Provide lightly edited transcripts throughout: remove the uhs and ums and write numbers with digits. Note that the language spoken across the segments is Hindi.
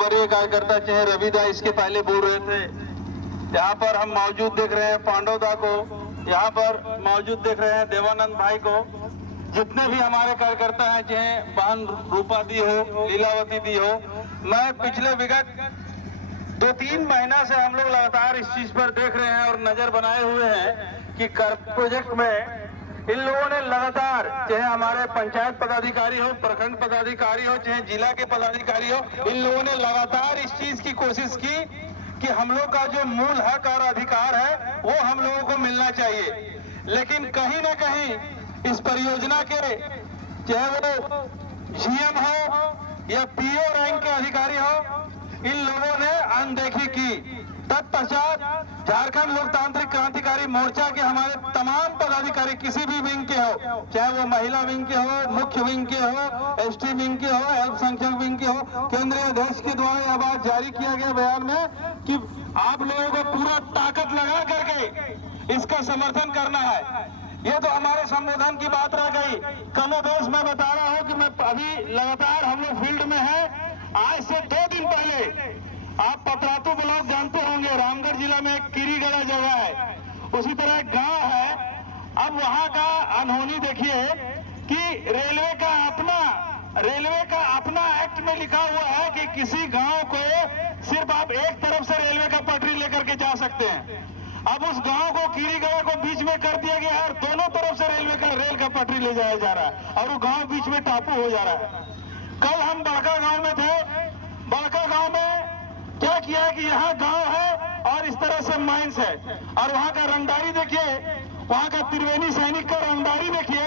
वरीय कार्यकर्ता चाहे रविदा इसके पहले बोल रहे थे। यहाँ पर हम मौजूद देख रहे हैं पांडवदा को, यहाँ पर मौजूद देख रहे हैं देवानंद भाई को। जितने भी हमारे कार्यकर्ता हैं, चाहे बहन रूपा दी हो, लीलावती दी हो, मैं पिछले विगत 2-3 महीना से हम लोग लगातार इस चीज पर देख रहे हैं और नजर बनाए हुए हैं कि कर प्रोजेक्ट में इन लोगों ने लगातार, चाहे हमारे पंचायत पदाधिकारी हो, प्रखंड पदाधिकारी हो, चाहे जिला के पदाधिकारी हो, इन लोगों ने लगातार इस चीज की कोशिश की कि हम लोग का जो मूल हक और अधिकार है वो हम लोगों को मिलना चाहिए। लेकिन कहीं ना कहीं इस परियोजना के, चाहे वो जीएम हो या पीओ रैंक के अधिकारी हो, इन लोगों ने अनदेखी की। तत्पश्चात झारखंड लोकतांत्रिक क्रांतिकारी मोर्चा के हमारे तमाम पदाधिकारी, किसी भी विंग के हो, चाहे वो महिला विंग के हो, मुख्य विंग के हो, एसटी विंग के हो, अल्पसंख्यक विंग के हो, केंद्रीय अध्यक्ष के द्वारा यह बात जारी किया गया बयान में कि आप लोगों को पूरा ताकत लगा करके इसका समर्थन करना है। ये तो हमारे संबोधन की बात रह गई। कमोबेश मैं बता रहा हूँ कि मैं अभी लगातार हम लोग फील्ड में है। आज से 2 दिन पहले आप पतरातू ब्लॉक जानते होंगे, रामगढ़ जिला में एक किरीगढ़ा जगह है, उसी तरह एक गांव है। अब वहां का अनहोनी देखिए कि रेलवे का अपना एक्ट में लिखा हुआ है कि किसी गांव को सिर्फ आप एक तरफ से रेलवे का पटरी लेकर के जा सकते हैं। अब उस गांव को, किरीगढ़ा को बीच में कर दिया गया है और दोनों तरफ से रेल का पटरी ले जाया जा रहा है और वो गांव बीच में टापू हो जा रहा है। कल हम बड़का गांव में थे। बड़का गांव में क्या किया है कि यहाँ गांव है और इस तरह से माइंस है और वहाँ का रंगदारी देखिए, वहाँ का त्रिवेणी सैनिक का रंगदारी देखिए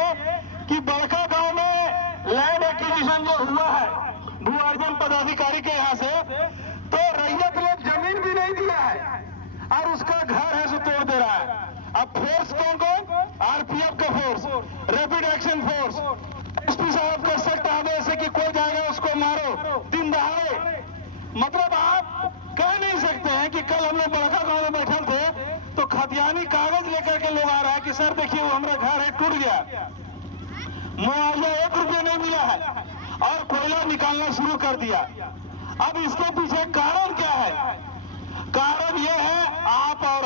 कि बड़का गांव में लैंड एक्विजिशन जो हुआ है भू अर्जन पदाधिकारी के यहाँ से, तो रैयत लोग जमीन भी नहीं दिया है और उसका घर है सो तोड़ दे रहा है। अब फोर्स कौन? आरपीएफ का force, rapid action force, SP साहब का सख्त आदेश है कि कोई जाएगा उसको मारो दिन दहाड़े। मतलब आप कह नहीं सकते हैं कि कल हम लोग बड़का गांव में बैठे थे तो खतियानी कागज लेकर के लोग आ रहा है कि सर देखिए वो हमारा घर है टूट गया, मुआवजा 1 रुपया नहीं मिला है और कोयला निकालना शुरू कर दिया। अब इसके पीछे कारण क्या है? कारण यह है आप और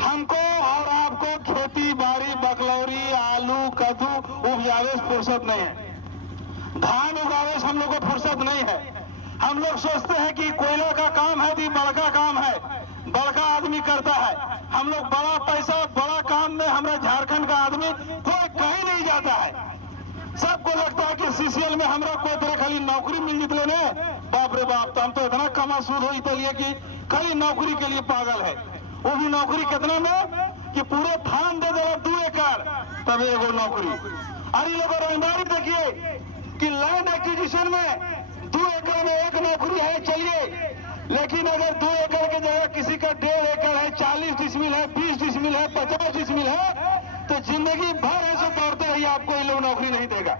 हमको और आपको खेती बाड़ी, बकलौरी, आलू, कद्दू उपजावे फुर्सत नहीं है। धान उगावे हम लोग को फुर्सत नहीं है। हम लोग सोचते हैं कि कोयला का काम है, भी बड़का काम है, बड़का आदमी करता है। हम लोग बड़ा पैसा, बड़ा काम में हमारा झारखंड का आदमी कोई कहीं नहीं जाता है। सबको लगता है कि सीसीएल में हमारा कोई तरह खाली नौकरी मिल जितने ने, बाप रे बाप, तो हम तो इतना कमा सूद हो इसलिए कि खाली नौकरी के लिए पागल है। वो भी नौकरी कितना में कि पूरे थान दे देगा 2 एकड़ तब एगो नौकरी। और ये लोग रंगदारी देखिए कि लैंड एक्विजिशन में 2 एकड़ में 1 नौकरी है, चलिए, लेकिन अगर 2 एकड़ की जगह किसी का 1.5 एकड़ है, 40 डिसमिल है, 20 डिसमिल है, 50 डिसमिल है, तो जिंदगी भर ऐसे दौड़ते रहिए, आपको ये लोग नौकरी नहीं देगा,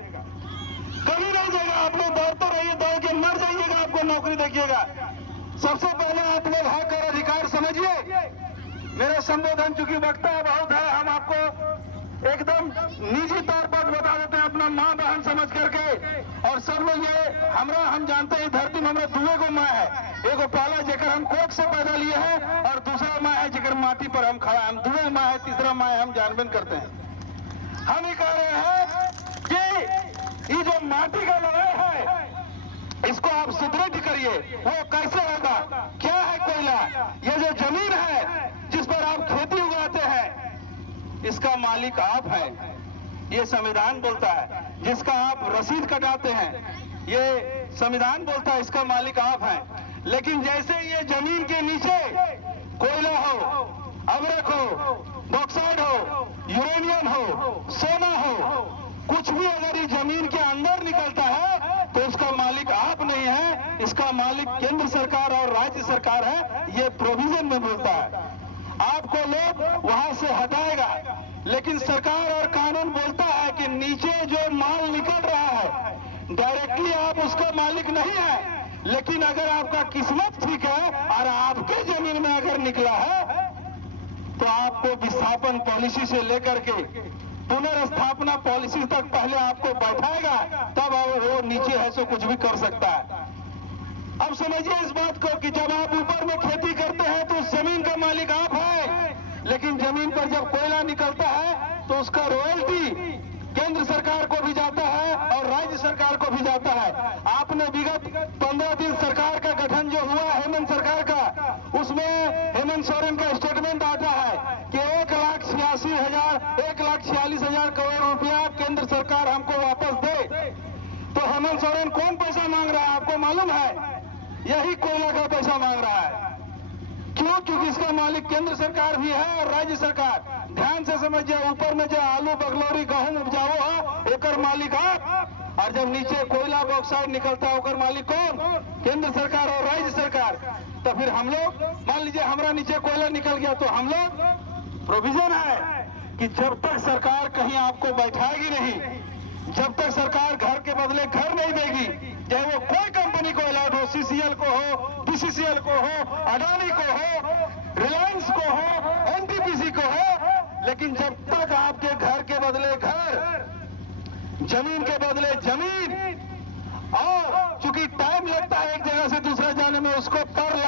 कभी नहीं देगा। आप लोग दौड़ते रहिए, दौड़ के मर जाइएगा, आपको नौकरी देखिएगा। सबसे पहले आप लोग हक और अधिकार समझिए। मेरा संबोधन चूंकि वक्ता बहुत है, हम आपको एकदम निजी तौर पर बता देते हैं, अपना माँ बहन समझ करके। और सब लोग ये हम जानते हैं धरती में हमारा 2 गो माँ है, एगो पहला जेकर हम कोख से पैदा लिए हैं और दूसरा माँ है जेकर माटी पर हम खड़ा। हम 2 माँ है, तीसरा माँ है हम जानबन करते हैं। हम ही कह रहे हैं कि ये जो माटी का लड़ाई है इसको आप सुदृढ़ करिए। वो कैसे होगा? क्या है कोयला? ये जो जमीन है जिस पर आप खेती उगाते हैं, इसका मालिक आप हैं, ये संविधान बोलता है। जिसका आप रसीद कटाते हैं, ये संविधान बोलता है इसका मालिक आप हैं। लेकिन जैसे ये जमीन के नीचे कोयला हो, अमरक हो, बॉक्साइड हो, यूरेनियम हो, सोना हो, कुछ भी अगर ये जमीन के अंदर निकलता है तो उसका मालिक आप नहीं है, इसका मालिक केंद्र सरकार और राज्य सरकार है। ये प्रोविजन में बोलता है। आपको लोग वहां से हटाएगा, लेकिन सरकार और कानून बोलता है कि नीचे जो माल निकल रहा है डायरेक्टली आप उसका मालिक नहीं है, लेकिन अगर आपका किस्मत ठीक है और आपके जमीन में अगर निकला है तो आपको विस्थापन पॉलिसी से लेकर के पुनर्स्थापना पॉलिसी तक पहले आपको बैठाएगा, तब वो नीचे है सो कुछ भी कर सकता है। अब समझिए इस बात को कि जब आप ऊपर में खेती करते हैं तो उस जमीन का मालिक आप है, लेकिन जमीन पर जब कोयला निकलता है तो उसका रॉयल्टी केंद्र सरकार को भी जाता है और राज्य सरकार को भी जाता है। आपने विगत 15 दिन सरकार का गठन जो हुआ हेमंत सरकार का, उसमें हेमंत सोरेन का स्टेटमेंट आता है कि 1,46,000 करोड़ रुपया केंद्र सरकार हमको वापस दे। तो हेमंत सोरेन कौन पैसा मांग रहा है आपको मालूम है? यही कोयला का पैसा मांग रहा है। क्यों? क्योंकि इसका मालिक केंद्र सरकार भी है और राज्य सरकार। ध्यान से समझिए, ऊपर में जो आलू बगलौरी गेहूं उपजाओ है एकर मालिक आप, और जब नीचे कोयला बॉक्साइड निकलता है ओकर मालिक कौन? केंद्र सरकार और राज्य सरकार। तो फिर हम लोग मान लीजिए हमारा नीचे कोयला निकल गया तो हम लोग प्रोविजन है कि जब तक सरकार कहीं आपको बैठाएगी नहीं, जब तक सरकार घर के बदले घर नहीं देगी, चाहे वो कोई कंपनी को अलॉट हो, सीसीएल को हो, बीसीसीएल को हो, अडानी को हो, रिलायंस को हो, एनटीपीसी को हो, लेकिन जब तक आपके घर के बदले घर, जमीन के बदले जमीन, और चूंकि टाइम लगता है एक जगह से दूसरा जाने में, उसको पर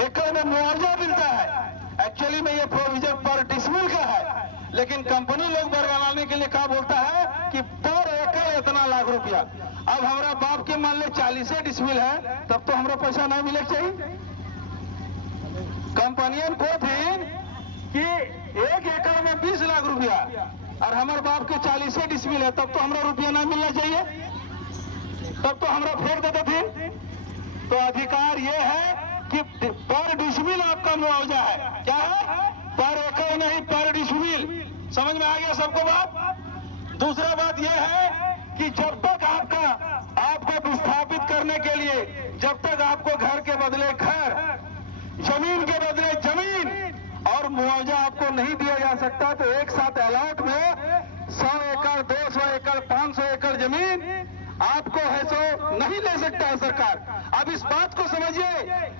एकड़ में मुआवजा मिलता है। एक्चुअली में ये प्रोविजन पर डिसमिल का है, लेकिन कंपनी लोग बरगलाने के लिए क्या बोलता है कि पर एकड़ इतना लाख रुपया। अब हमारा बाप के मान ले 40 डिसमिल है, तब तो हमारा पैसा नहीं मिले चाहिए। कंपनियन को थी कि 1 एकड़ में 20 लाख रुपया और हमारे बाप के 40 डिसमिल है, तब तो हमारा रुपया ना मिलना चाहिए, तब तो हमारा फेंक देते थे। तो अधिकार ये है कि पर डिसमिल आपका मुआवजा है। क्या है? पर एकड़ नहीं, पर डिसमिल। समझ में आ गया सबको बात? दूसरा बात यह है कि जब तक आपको विस्थापित करने के लिए, जब तक आपको घर के बदले घर, जमीन के बदले जमीन और मुआवजा आपको नहीं दिया जा सकता, तो एक साथ अलॉट में 100 एकड़, 200 एकड़, 500 एकड़ जमीन आपको है सो नहीं ले सकता है सरकार। अब इस बात को समझिए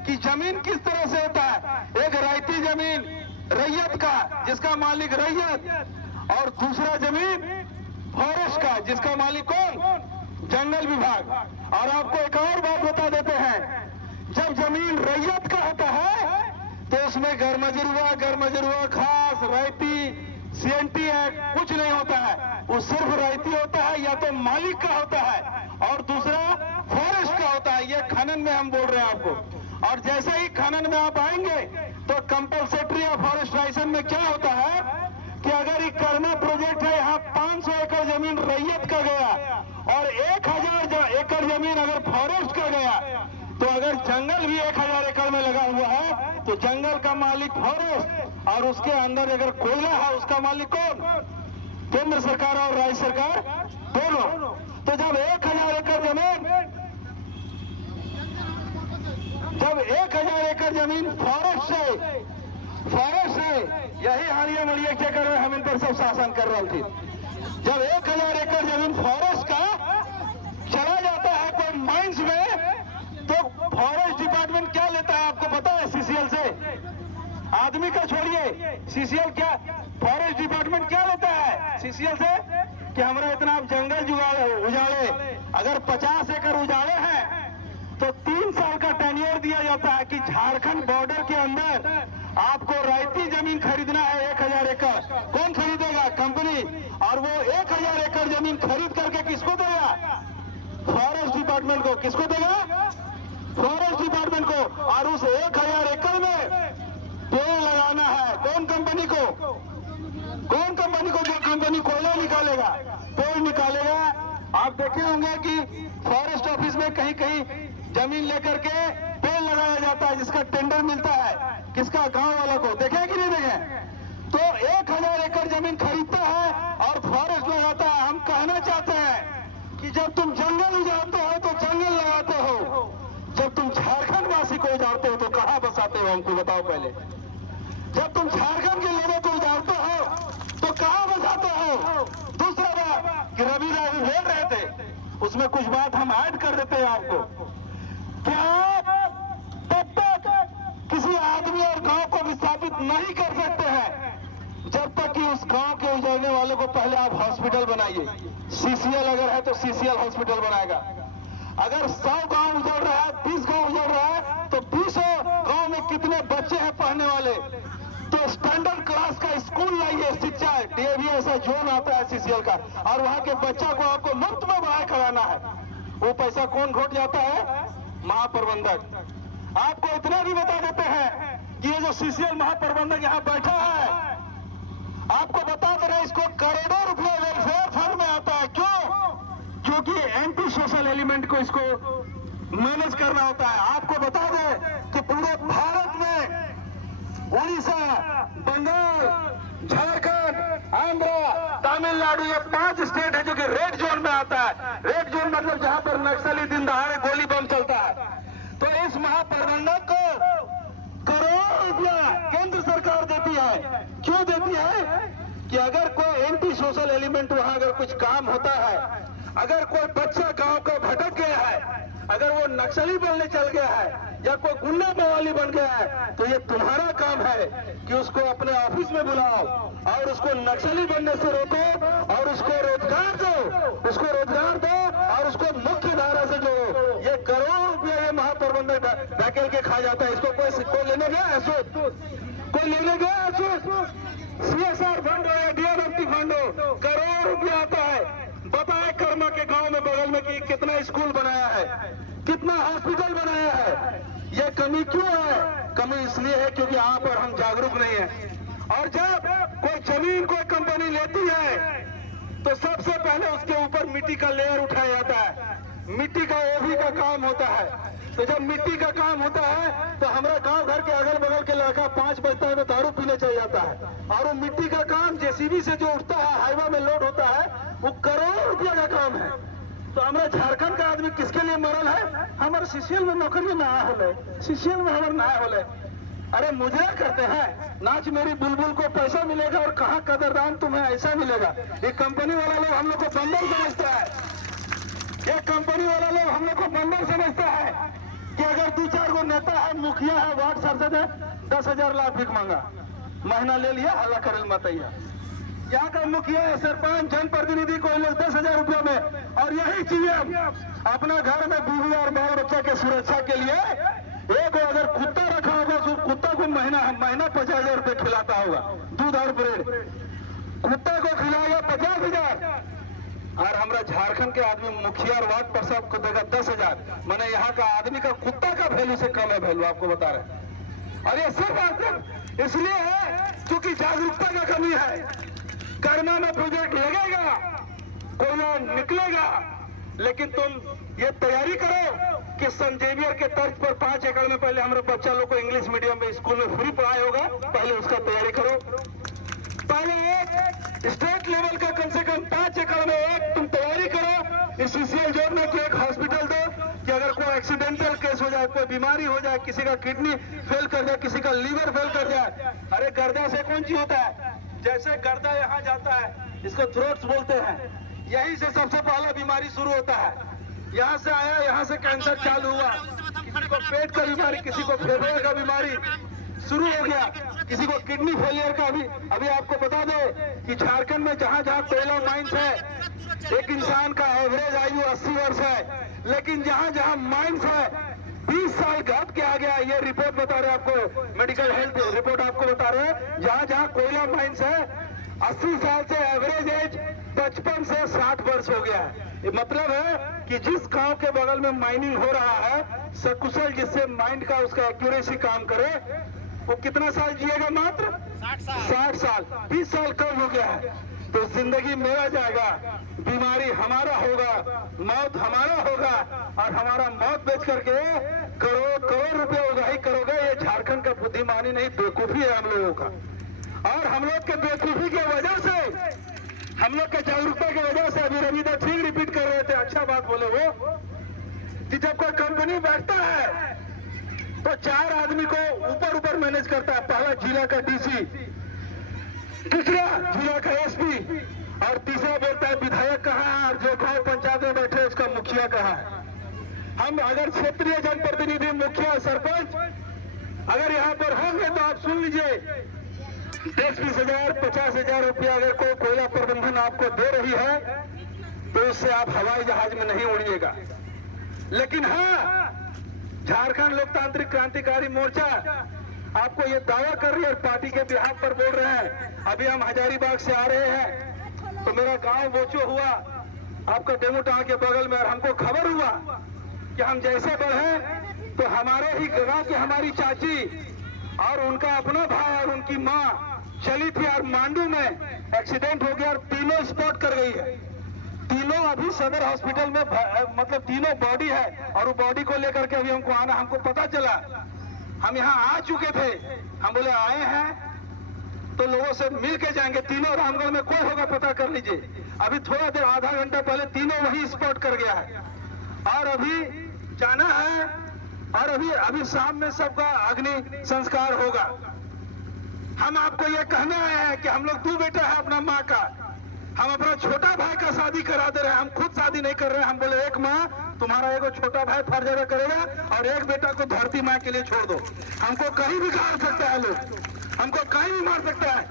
कि जमीन किस तरह से होता है। एक रायती जमीन रैयत का, जिसका मालिक रैयत, और दूसरा जमीन फॉरेस्ट का, जिसका मालिक कौन? जंगल विभाग। और आपको एक और बात बता देते हैं, जब जमीन रैयत का होता है तो उसमें गैरमजरूआ, खास, रायती, सीएनटी एक्ट कुछ नहीं होता है। वो सिर्फ रायती होता है या तो मालिक का होता है, और दूसरा फॉरेस्ट का होता है। ये खनन में हम बोल रहे हैं आपको। और जैसे ही खनन में आप आएंगे तो कंपल्सरी फॉरेस्टाइजेशन में क्या होता है कि अगर ये करना प्रोजेक्ट है, यहाँ 500 एकड़ जमीन रैयत का गया और 1000 एकड़ जमीन अगर फॉरेस्ट का गया, तो अगर जंगल भी 1000 एकड़ में लगा हुआ है तो जंगल का मालिक फॉरेस्ट, और उसके अंदर अगर कोयला है उसका मालिक कौन? केंद्र सरकार और राज्य सरकार दोनों। तो जब 1000 एकड़ जमीन, जब 1000 एकड़ जमीन फॉरेस्ट से, यही हालिया मड़िया क्या कर रहे हैं, हम इन पर सब शासन कर रहे थे। जब 1000 एकड़ जमीन फॉरेस्ट का चला जाता है कोई माइंस में, तो फॉरेस्ट डिपार्टमेंट क्या लेता है आपको पता है? सीसीएल से, आदमी का छोड़िए, सीसीएल क्या, फॉरेस्ट डिपार्टमेंट क्या लेता है सीसीएल से कि हमारा इतना आप जंगल उजाड़े, अगर 50 एकड़ उजाड़े हैं तो 3 साल का टेन्योर दिया जाता है कि झारखंड बॉर्डर के अंदर आपको रायती जमीन खरीदना है 1000 एकड़। कौन खरीदेगा? कंपनी। और वो 1000 एकड़ जमीन खरीद करके किसको देगा? फॉरेस्ट डिपार्टमेंट को। किसको देगा? फॉरेस्ट डिपार्टमेंट को। और उस 1000 एकड़ में पेड़ लगाना है कौन कंपनी को? कौन कंपनी को? जो कंपनी कोयला निकालेगा, पेड़ निकालेगा। आप देखे होंगे कि फॉरेस्ट ऑफिस में कहीं कहीं जमीन लेकर के पेड़ लगाया जाता है, जिसका टेंडर मिलता है किसका? गांव वालों को। देखे कि नहीं देखे? तो 1000 एकड़ जमीन खरीदता है और फॉरेस्ट लगाता है। हम कहना चाहते हैं कि जब तुम जंगल उजाड़ते हो तो जंगल लगाते हो, जब तुम झारखंड वासी को उजाड़ते हो तो कहां बसाते हो? हमको बताओ पहले। जब तुम झारखंड के लोगों को उजाड़ते हो तो कहां बसाते हो? दूसरा बात कि रवि रावी बोल रहे थे, उसमें कुछ बात हम ऐड कर देते हैं आपको। क्या तब तक किसी आदमी और गांव को विस्थापित नहीं कर सकते हैं जब तक कि उस गांव के उजाड़ने वालों को पहले आप हॉस्पिटल बनाइए। सीसीएल अगर है तो सीसीएल हॉस्पिटल बनाएगा। अगर 100 गांव उजड़ रहा है, 20 गांव उजड़ रहा है, तो 20 गांव में कितने बच्चे हैं पढ़ने वाले? तो स्टैंडर्ड क्लास का स्कूल लाइए, शिक्षा डीएवी ऐसा जोन आता है सीसीएल का, और वहां के बच्चा को आपको मुफ्त में पढ़ाई कराना है। वो पैसा कौन घोट जाता है? महाप्रबंधक। आपको इतना भी बता देते हैं कि ये जो सीसीएल महाप्रबंधक यहाँ बैठा है, आपको बता दे रहे हैं, इसको करोड़ों रुपया वेलफेयर फंड में आता है। क्यों? क्योंकि एंटी सोशल एलिमेंट को इसको मैनेज करना होता है। आपको बता दें कि पूरे भारत में उड़ीसा, बंगाल, झारखंड, आंध्र, तमिलनाडु, ये 5 स्टेट है जो कि रेड जोन में आता है। रेड जोन मतलब जहां पर नक्सली दिन दहाड़े गोली बम चलता है। तो इस महाप्रबंधक को करोड़ों रुपया केंद्र सरकार देती है। क्यों देती है? कि अगर कोई एंटी सोशल एलिमेंट वहां अगर कुछ काम होता है, अगर कोई बच्चा गांव का भटक गया है, अगर वो नक्सली बनने चल गया है या कोई गुंडा मवाली बन गया है, तो ये तुम्हारा काम है कि उसको अपने ऑफिस में बुलाओ और उसको नक्सली बनने से रोको और उसको रोजगार दो और उसको मुख्य धारा से जोड़ो। ये करोड़ों रुपया ये महाप्रबंधक ढकेल के खा जाता है। इसको कोई लेने गया CSR फंड हो या DMFT फंड हो, करोड़ रुपया आता है। बताए कर्मा के गांव में बगल में कि कितना स्कूल बनाया है, कितना हॉस्पिटल बनाया है। ये कमी क्यों है? कमी इसलिए है क्योंकि यहाँ पर हम जागरूक नहीं है। और जब कोई जमीन कोई कंपनी लेती है तो सबसे पहले उसके ऊपर मिट्टी का लेयर उठाया जाता है। मिट्टी का ओभी का काम होता है। तो जब मिट्टी का काम होता है तो हमारे गांव घर के अगल बगल के लड़का 5 बजता है तो दारू पीने चल जाता है। और वो मिट्टी का काम जेसीबी से जो उठता है, हाईवा में लोड होता है, वो करोड़ों रुपया का काम है। तो हमारे झारखंड का आदमी किसके लिए मरल है? हमारे सीसीएल में नौकरी ना होले, सीसीएल में हमारे ना होले। अरे मुजरा करते हैं, नाच मेरी बुलबुल को पैसा मिलेगा और कहाँ कदरदान तुम्हें ऐसा मिलेगा। ये कंपनी वाला लोग हम लोग को बंदर समझता है। ये कंपनी वाला लोग हम लोग को बंदर समझता है कि अगर 2-4 गो नेता है, मुखिया है, वार्ड सांसद है, 10,000 लाख भीख मांगा, महीना ले लिया, हल्ला करल मतैया। यहाँ का मुखिया है, सरपंच, जनप्रतिनिधि को लोग 10,000 रुपया में, और यही चीजें अपना घर में बीवी और बाल बच्चा के सुरक्षा के लिए एक अगर कुत्ता रखा होगा तो कुत्ता को महीना 50,000 रुपये खिलाता होगा। दूध और ब्रेड कुत्ता को खिलाएगा 50,000, और हमारा झारखंड के आदमी मुखिया और वार्ड पर सब को देगा 10,000। मैंने यहाँ का आदमी का कुत्ता का वैल्यू से कम है वैल्यू, आपको बता रहे। और ये सब बात इसलिए है क्योंकि जागरूकता का कमी है। कर्मा में प्रोजेक्ट लगेगा, कोयला निकलेगा, लेकिन तुम ये तैयारी करो कि सेंट जेवियर के तर्ज पर 5 एकड़ में पहले हमारे बच्चा लोग को इंग्लिश मीडियम में स्कूल में फ्री पढ़ाई होगा। पहले उसका तैयारी करो। पहले एक स्टेट लेवल का कम से कम 5 एकड़ में एक तुम तैयारी करो। इस सीसीएल जोन में एक हॉस्पिटल दो कि अगर कोई एक्सीडेंटल केस हो जाए, कोई बीमारी हो जाए, किसी का किडनी फेल कर जाए, किसी का लीवर फेल कर जाए। अरे गर्दा से कौन चीज होता है? जैसे गर्दा यहाँ जाता है, इसको थ्रोट्स बोलते हैं, यहीं से सबसे पहला बीमारी शुरू होता है। यहाँ से आया, यहाँ से कैंसर चालू हुआ, किसी को पेट का बीमारी, किसी को फेफड़े का बीमारी शुरू हो गया, किसी को किडनी फेलियर का भी। अभी आपको बता दो कि झारखंड में जहाँ जहाँ कोयला माइंस है, एक इंसान का एवरेज आयु 80 वर्ष है, लेकिन जहाँ जहाँ माइंस है 20 साल घट के आ गया। ये रिपोर्ट बता रहे आपको, मेडिकल हेल्थ रिपोर्ट आपको बता रहे हैं। जहाँ जहाँ कोयला माइंस है 80 साल से एवरेज एज 55 से 60 वर्ष हो गया है। ये मतलब है कि जिस गांव के बगल में माइनिंग हो रहा है, सकुशल जिससे माइंड का उसका एक्यूरेसी काम करे, वो कितना साल जिएगा? मात्र 60 साल। 20 साल कम हो गया है। तो जिंदगी मेरा जाएगा, बीमारी हमारा होगा, मौत हमारा होगा, और हमारा मौत बेच करके करोड़ रुपए उगाही करोगे। ये झारखंड का बुद्धिमानी नहीं, बेवकूफी है हम लोगों का। और हम लोग के बेवकूफी की वजह से, हम लोग के जागरूकता की वजह से, अभी रविदा ठीक रिपीट कर रहे थे, अच्छा बात बोले वो, कि जब कोई कंपनी बैठता है तो 4 आदमी को ऊपर मैनेज करता है। पहला जिला का डीसी, दूसरा जिला का एसपी, और तीसरा बोलता है विधायक कहाँ है, और जो गांव पंचायत में बैठे उसका मुखिया कहाँ है। हम अगर क्षेत्रीय जनप्रतिनिधि, मुखिया, सरपंच अगर यहाँ पर होंगे तो आप सुन लीजिए, 10-20 हजार 50,000 रुपया अगर कोई कोयला प्रबंधन आपको दे रही है तो उससे आप हवाई जहाज में नहीं उड़िएगा। लेकिन हाँ, झारखंड लोकतांत्रिक क्रांतिकारी मोर्चा आपको ये दावा कर रही है और पार्टी के बिहाफ पर बोल रहे हैं। अभी हम हजारीबाग से आ रहे हैं तो मेरा गांव बोचो हुआ आपका डेमोटाण के बगल में, और हमको खबर हुआ कि हम जैसे बढ़े तो हमारे ही गांव की हमारी चाची और उनका अपना भाई और उनकी माँ चली थी और मांडू में एक्सीडेंट हो गया और तीनों स्पॉट कर गई है। तीनों अभी सदर हॉस्पिटल में, मतलब तीनों बॉडी है और वो बॉडी को लेकर के अभी हमको आना, हमको पता चला। हम यहाँ आ चुके थे, हम बोले आए हैं तो लोगों से मिल के जाएंगे। तीनों रामगढ़ में कोई होगा पता कर लीजिए। अभी थोड़ा देर आधा घंटा पहले तीनों वही स्पॉट कर गया है और अभी जाना है और अभी शाम में सबका अग्नि संस्कार होगा। हम आपको ये कहने आए हैं कि हम लोग 2 बेटा है अपना माँ का, हम अपना छोटा भाई का शादी करा दे रहे हैं। हम खुद शादी नहीं कर रहे हैं। हम बोले एक माँ तुम्हारा एगो छोटा भाई फर्ज अदा करेगा और एक बेटा को धरती माँ के लिए छोड़ दो। हमको कहीं भी गाड़ सकता है लोग, हमको कहीं भी मार सकता है।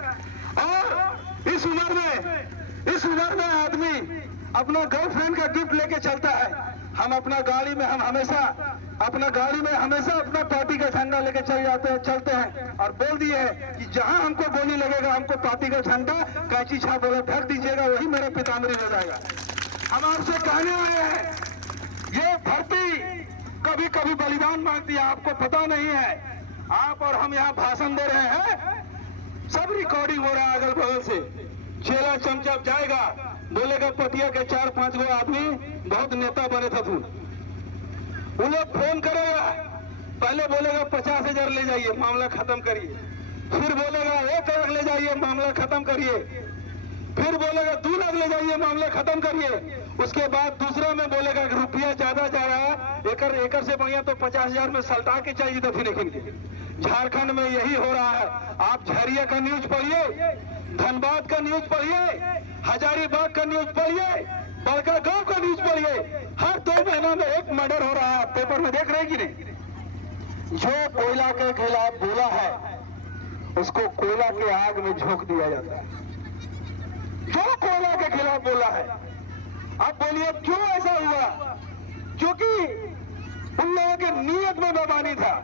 और इस उम्र में आदमी अपना गर्लफ्रेंड का गिफ्ट लेके चलता है। हम अपना गाड़ी में हमेशा अपना पार्टी का झंडा लेके चलते हैं और बोल दिए हैं कि जहां हमको गोली लगेगा हमको पार्टी का झंडा कैची छाप बोला ढक दीजिएगा, वही मेरा पिताम्बरी हो जाएगा। हम आपसे कहने आए हैं, ये धरती कभी कभी बलिदान मांगती है, आपको पता नहीं है। आप और हम यहाँ भाषण दे रहे हैं, सब रिकॉर्डिंग हो रहा है अगल बगल से। चेला चमचा जाएगा, बोलेगा पटिया के 4-5 गो आदमी बहुत नेता बने थे तू, वो लोग फोन करेगा, पहले बोलेगा 50,000 ले जाइए मामला खत्म करिए, फिर बोलेगा 1 लाख ले जाइए मामला खत्म करिए, फिर बोलेगा 2 लाख ले जाइए मामला खत्म करिए। उसके बाद दूसरा में बोलेगा रुपया ज्यादा जा रहा है, एकड़ से बढ़िया तो 50,000 में सल्टा के चाहिए डेफिनेशन के। झारखंड में यही हो रहा है। आप झरिया का न्यूज पढ़िए, धनबाद का न्यूज पढ़िए, हजारीबाग का न्यूज पढ़िए, बड़का गांव का न्यूज पढ़िए। हर 2 महीना में एक मर्डर हो रहा है। पेपर में देख रहे हैं कि नहीं? जो कोयला के खिलाफ बोला है उसको कोयला के आग में झोंक दिया जाता है। जो कोयला के खिलाफ बोला है, आप बोलिए क्यों ऐसा हुआ? क्योंकि उन लोगों के नीयत में बेईमानी था।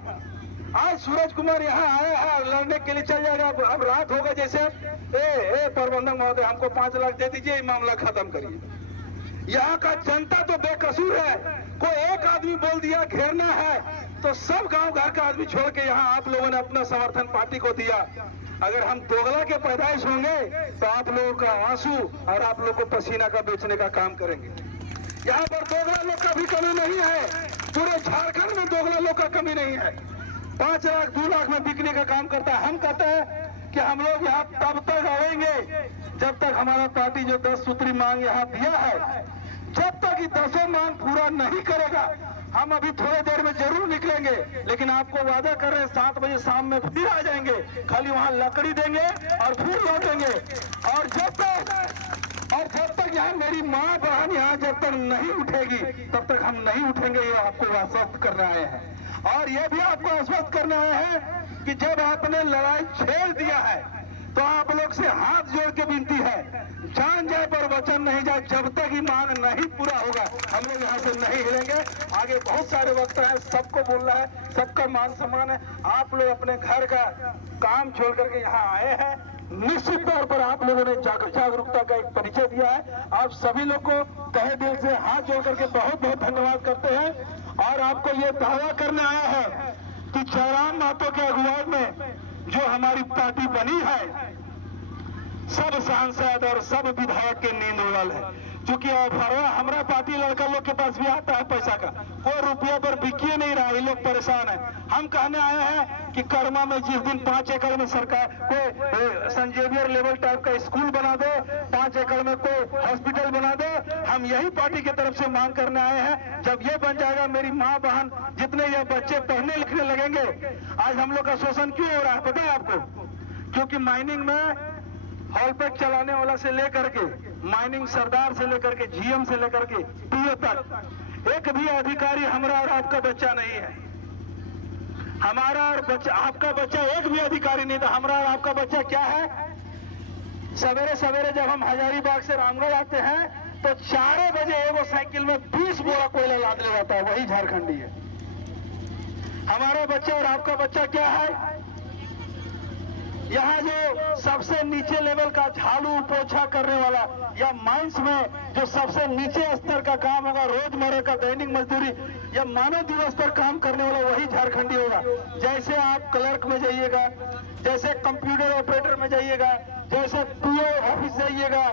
आज सूरज कुमार यहाँ आया है लड़ने के लिए, चल जाएगा। अब रात होगा जैसे ए प्रबंधक महोदय हमको 5 लाख दे दीजिए, मामला खत्म करिए। यहाँ का जनता तो बेकसूर है। कोई एक आदमी बोल दिया घेरना है तो सब गांव घर का आदमी छोड़ के यहाँ आप लोगों ने अपना समर्थन पार्टी को दिया। अगर हम दोगला के पैदाइश होंगे तो आप लोगों का आंसू और आप लोगों को पसीना का बेचने का काम करेंगे। यहाँ पर दोगला लोग का भी कमी नहीं है, पूरे झारखंड में दोगला लोग का कमी नहीं है। 5 लाख 2 लाख में बिकने का काम करता है। हम कहते हैं कि हम लोग यहाँ तब तक आएंगे जब तक हमारा पार्टी जो 10 सूत्री मांग यहाँ दिया है, जब तक ये 10 मांग पूरा नहीं करेगा। हम अभी थोड़ी देर में जरूर निकलेंगे, लेकिन आपको वादा कर रहे हैं 7 बजे शाम में फिर आ जाएंगे। खाली वहाँ लकड़ी देंगे और फिर लौटेंगे। और जब तक यहाँ मेरी माँ बहन यहाँ जब तक नहीं उठेगी तब तक हम नहीं उठेंगे। ये आपको आश्वस्त करने आए हैं। और ये भी आपको आश्वस्त करने आए हैं कि जब आपने लड़ाई छेड़ दिया है तो आप लोग से हाथ जोड़ के विनती है, जान जाए पर वचन नहीं जाए। जब तक ही मांग नहीं पूरा होगा हम लोग यहाँ से नहीं हिलेंगे। आगे बहुत सारे वक्त है, सबको बोलना है, सबका मान सम्मान है। आप लोग अपने घर का काम छोड़ करके यहाँ आए हैं। निश्चित तौर पर आप लोगों ने जागरूकता का एक परिचय दिया है। आप सभी लोग को तहे दिल से हाथ जोड़ करके बहुत बहुत धन्यवाद करते हैं। और आपको ये दावा करने आया है कि जयराम महतो के अगुवाई में जो हमारी पार्टी बनी है, सब सांसद और सब विधायक के नींद उड़ल है। क्योंकि हमारा पार्टी लड़का लोग के पास भी आता है पैसा का, कोई रुपया पर बिकिए नहीं रहा। ये लोग परेशान है। हम कहने आए हैं कि कर्मा में जिस दिन 5 एकड़ में सरकार कोई संजेवियर लेवल टाइप का स्कूल बना दे, 5 एकड़ में कोई हॉस्पिटल बना दे, हम यही पार्टी की तरफ से मांग करने आए हैं। जब ये बन जाएगा, मेरी माँ बहन जितने ये बच्चे पढ़ने लिखने लगेंगे। आज हम लोग का शोषण क्यों हो रहा है पता है आपको? क्योंकि माइनिंग में हॉलपैक चलाने वाला से लेकर के माइनिंग सरदार से लेकर के जीएम से लेकर के पीओ तक एक भी अधिकारी हमारा और आपका बच्चा नहीं है। हमारा और बच्चा आपका बच्चा एक भी अधिकारी नहीं था। हमारा और आपका बच्चा क्या है? सवेरे सवेरे जब हम हजारीबाग से रामगढ़ आते हैं तो 4 बजे एगो साइकिल में 20 बोरा कोयला लाद ले जाता है, वही झारखंडी है। हमारा बच्चा और आपका बच्चा क्या है? यहाँ जो सबसे नीचे लेवल का झाड़ू पोछा करने वाला या माइंस में जो सबसे नीचे स्तर का काम होगा, रोजमर्रा का दैनिक मजदूरी या मानव दिवस पर काम करने वाला, वही झारखंडी होगा। जैसे आप क्लर्क में जाइएगा, जैसे कंप्यूटर ऑपरेटर में जाइएगा, जैसे पीओ ऑफिस जाइएगा,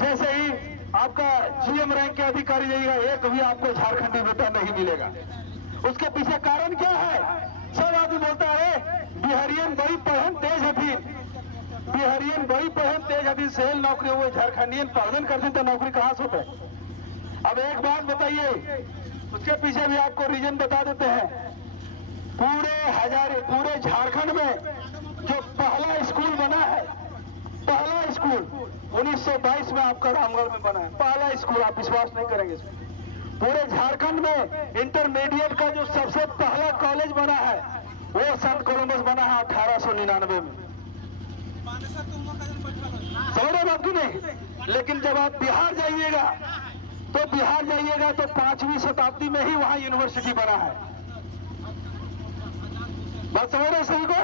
जैसे ही आपका जीएम रैंक के अधिकारी जाइएगा, एक भी आपको झारखंडी बेटा नहीं मिलेगा। उसके पीछे कारण क्या है? सब आदमी बोलता है बिहारियन बड़ी पढ़न तेज हथिन, बिहारियन बड़ी पढ़न तेज हथिन, सेल नौकरी हुए, झारखंडियन पढ़न करते तो नौकरी कहाँ से होता है? अब एक बात बताइए, उसके पीछे भी आपको रीजन बता देते हैं। पूरे झारखंड में जो पहला स्कूल बना है, पहला स्कूल 1922 में आपका रामगढ़ में बना है, पहला स्कूल। आप विश्वास नहीं करेंगे, पूरे झारखंड में इंटरमीडिएट का जो सबसे पहला कॉलेज बना है वो संत कोलंबस बना है 1899 में। समझ रहे बात की नहीं? लेकिन जब आप बिहार जाइएगा तो 5वीं शताब्दी में ही वहां यूनिवर्सिटी बना है। बात समझ रहे सही को?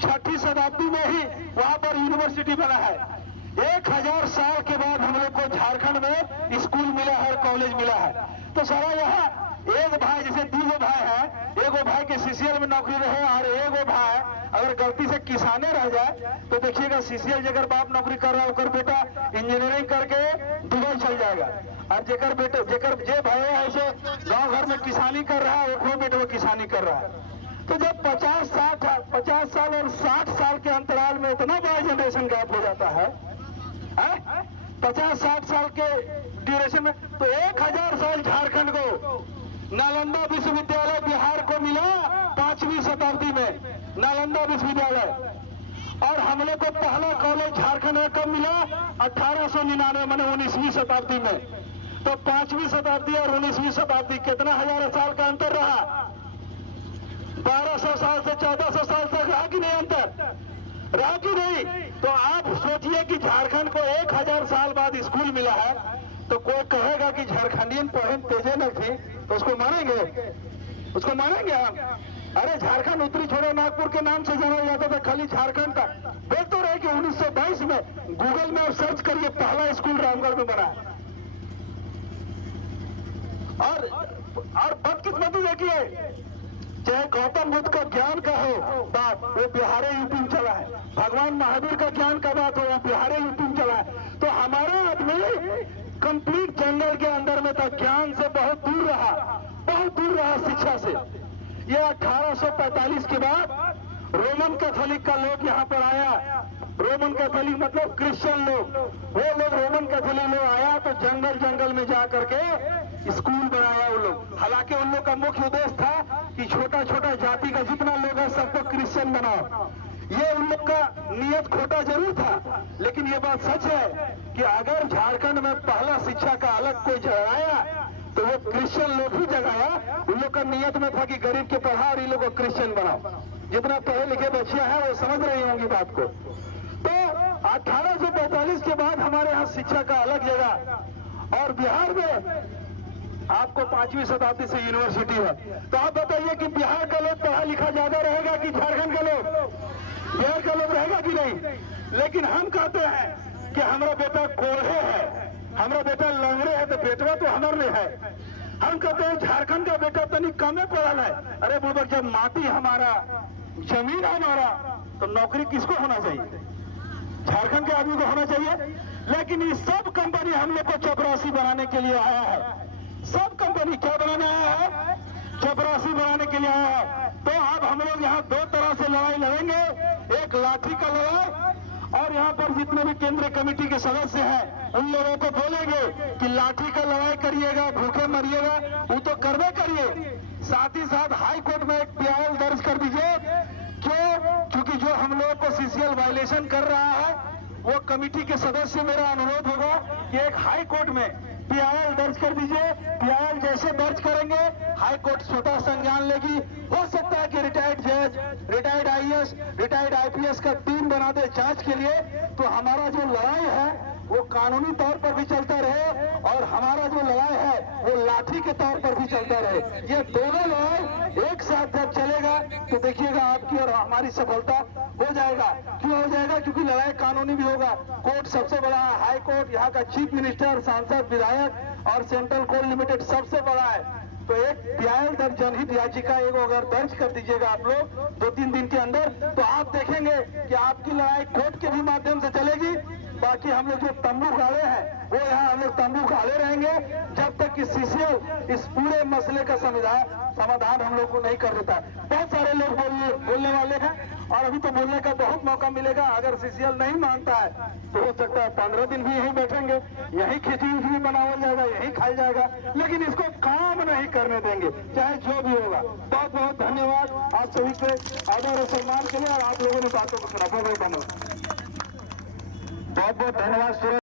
6वीं शताब्दी में ही वहां पर यूनिवर्सिटी बना है। 1000 साल के बाद हम लोग को झारखंड में स्कूल मिला है, कॉलेज मिला है। तो सारा यहाँ एक भाई, जैसे 2 भाई हैं, एगो भाई के सीसीएल में नौकरी रहे और एगो भाई अगर गलती से किसाने रह जाए तो देखिएगा सीसीएल जगह बाप नौकरी कर रहा है, ओकर बेटा इंजीनियरिंग करके दुबई चल जाएगा। और जेकर बेटे जे भाई है ऐसे गाँव घर में किसानी कर रहा है, वो बेटे वो किसानी कर रहा है। तो जब 50 साल और 60 साल के अंतराल में इतना बड़ा जनरेशन गैप हो जाता है, 50-60 साल के ड्यूरेशन में, तो 1000 साल झारखंड को नालंदा विश्वविद्यालय बिहार को मिला 5वीं शताब्दी में, नालंदा विश्वविद्यालय। और हम लोग को पहला कॉलेज झारखंड में कब मिला? 1899 माने 19वीं शताब्दी में। तो 5वीं शताब्दी और 19वीं शताब्दी कितना हजार साल का अंतर रहा? 1200 साल से 1400 साल तक रहा कि नहीं अंतर? रहा कि नहीं? तो आप सोचिए कि झारखंड को 1000 साल बाद स्कूल मिला है, तो कोई कहेगा कि झारखंडियन पढ़े तेजे न थी, तो उसको मानेंगे? उसको मानेंगे आप? अरे झारखंड उत्तरी छोड़ो नागपुर के नाम से जाना जाता था, खाली झारखंड का। बोल तो रहे कि 1922 में गूगल में आप सर्च करिए, पहला स्कूल रामगढ़ में बना है। और बदकिस्मती देखिए, चाहे गौतम बुद्ध का ज्ञान का हो बात, वो बिहार यूपी में चला है। भगवान महावीर का ज्ञान का बात हो, वो बिहार यूपी में चला है। तो हमारा आदमी कंप्लीट जंगल के अंदर में था, ज्ञान से बहुत दूर रहा शिक्षा से। ये 1845 के बाद रोमन कैथोलिक का लोग यहाँ पर आया। रोमन कैथोलिक मतलब क्रिश्चियन लोग, वो लोग रोमन कैथोलिक लोग आया तो जंगल में जा करके स्कूल बनाया वो लोग। हालांकि उन लोग का मुख्य उद्देश्य था कि छोटा जाति का जितना लोग है सबको क्रिश्चियन बनाओ। ये उन लोग का नियत खोटा जरूर था, लेकिन ये बात सच है कि अगर झारखंड में पहला शिक्षा का अलग कोई जगाया तो वो क्रिश्चियन लोग ही जगाया। उन लोग का नियत में था कि गरीब के पढ़ा और इन लोग को क्रिश्चियन बनाओ। जितना पढ़े लिखे बच्चियां हैं वो समझ रही होंगी बात को। तो 1845 के बाद हमारे यहाँ शिक्षा का अलग जगह, और बिहार में आपको 5वीं शताब्दी से यूनिवर्सिटी है। तो आप बताइए कि बिहार का लोग पढ़ा लिखा ज्यादा रहेगा कि झारखंड का लोग? बिहार का लोग रहेगा कि नहीं? लेकिन हम कहते हैं कि हमारा बेटा कोढ़े है, हमारा बेटा लंगड़े है, तो बेटवा तो हमारे है। हम कहते हैं झारखंड का बेटा तनिक कमे पढ़ल है। अरे बुड़बक, जब माटी हमारा, जमीन हमारा, तो नौकरी किसको होना चाहिए? झारखंड के आदमी को होना चाहिए। लेकिन ये सब कंपनी हम लोग को चपरासी बनाने के लिए आया है। सब कंपनी क्या बनाने आया है? चपरासी बनाने के लिए आया है। तो अब हम लोग यहाँ 2 तरह से लड़ाई लड़ेंगे, एक लाठी का लड़ाई, और यहाँ पर जितने भी केंद्रीय कमेटी के सदस्य हैं उन लोगों को बोलेंगे कि लाठी का लड़ाई करिएगा, भूखे मरिएगा, वो तो करवे करिए। साथ ही साथ हाई कोर्ट में एक पीआईएल दर्ज कर दीजिए। क्योंकि जो हम लोगों को सीसीएल वायलेशन कर रहा है, वो कमेटी के सदस्य, मेरा अनुरोध होगा कि एक हाई कोर्ट में पीआईएल दर्ज कर दीजिए। पीआईएल जैसे दर्ज करेंगे हाई कोर्ट स्वतः संज्ञान लेगी। हो सकता है कि रिटायर्ड जज, रिटायर्ड आईएएस, रिटायर्ड आईपीएस का टीम बना दे जांच के लिए। तो हमारा जो लड़ाई है वो कानूनी तौर पर भी चलता रहे और जो लड़ाई है वो लाठी के तौर पर भी चलता रहे। ये दोनों लड़ाई एक साथ जब चलेगा तो देखिएगा आपकी और हमारी सफलता हो जाएगा। क्यों हो जाएगा? क्योंकि लड़ाई कानूनी भी होगा। कोर्ट सबसे बड़ा है, हाई कोर्ट, यहाँ का चीफ मिनिस्टर, सांसद, विधायक और सेंट्रल कोल लिमिटेड सबसे बड़ा है। तो एक PIL दर जनहित याचिका एगो अगर दर्ज कर दीजिएगा आप लोग 2-3 दिन के अंदर, तो आप देखेंगे कि आपकी लड़ाई कोर्ट के भी माध्यम से चलेगी। बाकी हम लोग जो तंबू गाड़े हैं वो यहाँ हम लोग तंबू गाड़े रहेंगे जब तक कि CCL इस पूरे मसले का समाधान हम लोग को नहीं कर देता। बहुत सारे लोग बोलने वाले हैं और अभी तो बोलने का बहुत मौका मिलेगा। अगर CCL नहीं मानता है तो हो सकता है 15 दिन भी यहीं बैठेंगे, यहीं खिचड़ी बनाया जाएगा, यहीं खाया जाएगा, लेकिन इसको काम नहीं करने देंगे, चाहे जो भी होगा। बहुत बहुत धन्यवाद आप सभी के आदर और सम्मान के लिए, और आप लोगों ने बातों को सुना। बहुत बहुत धन्यवाद।